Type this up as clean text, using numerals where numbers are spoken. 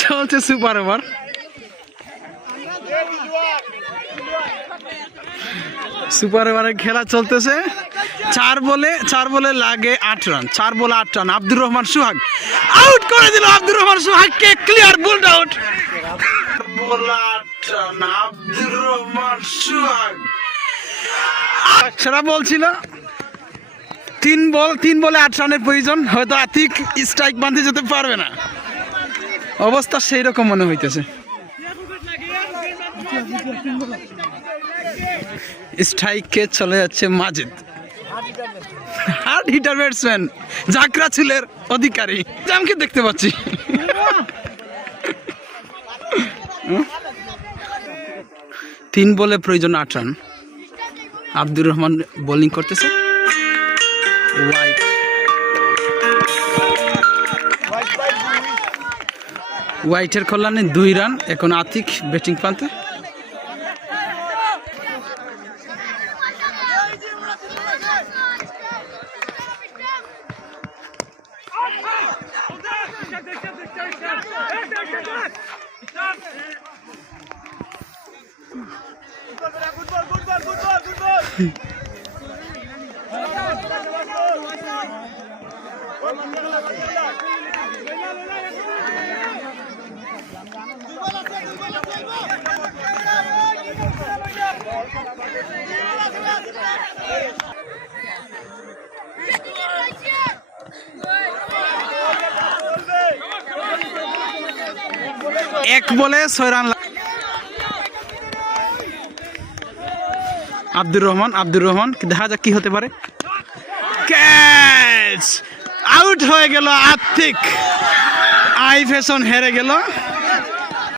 চলছে super over. Super ওভারের খেলা চলতেছে। 4 বলে লাগে 8 রান। 4 বলে 8 রান। আব্দুর রহমান সোহাগ আউট করে দিল। আব্দুর রহমান সোহাগকে clear bowled out. Abdur Rahman Sohag সেটা বলছিল 3 বলে 8 রানের প্রয়োজন। হয়তো আতিক স্ট্রাইক বাঁধতে যেতে পারবে না, অবস্থা সেই রকম মনে হইতেছে। স্ট্রাইকে চলে যাচ্ছে মাজিদ, হার্ড হিটার ব্যাটসম্যান, জাকরা চুলের অধিকারী, আমি দেখতে পাচ্ছি। 3 বলে প্রয়োজন 8 রান। আব্দুর রহমান বোলিং করতেছে। হোয়াইটের কল্যাণে 2 রান। এখন আতিক ব্যাটিং প্রান্তে। এক বলে 6 রান। আব্দুর রহমান দেখা যাক কি হতে পারে। ক্যাচ! আউট হয়ে গেল আতিক। আই ফ্যাশন হেরে গেল।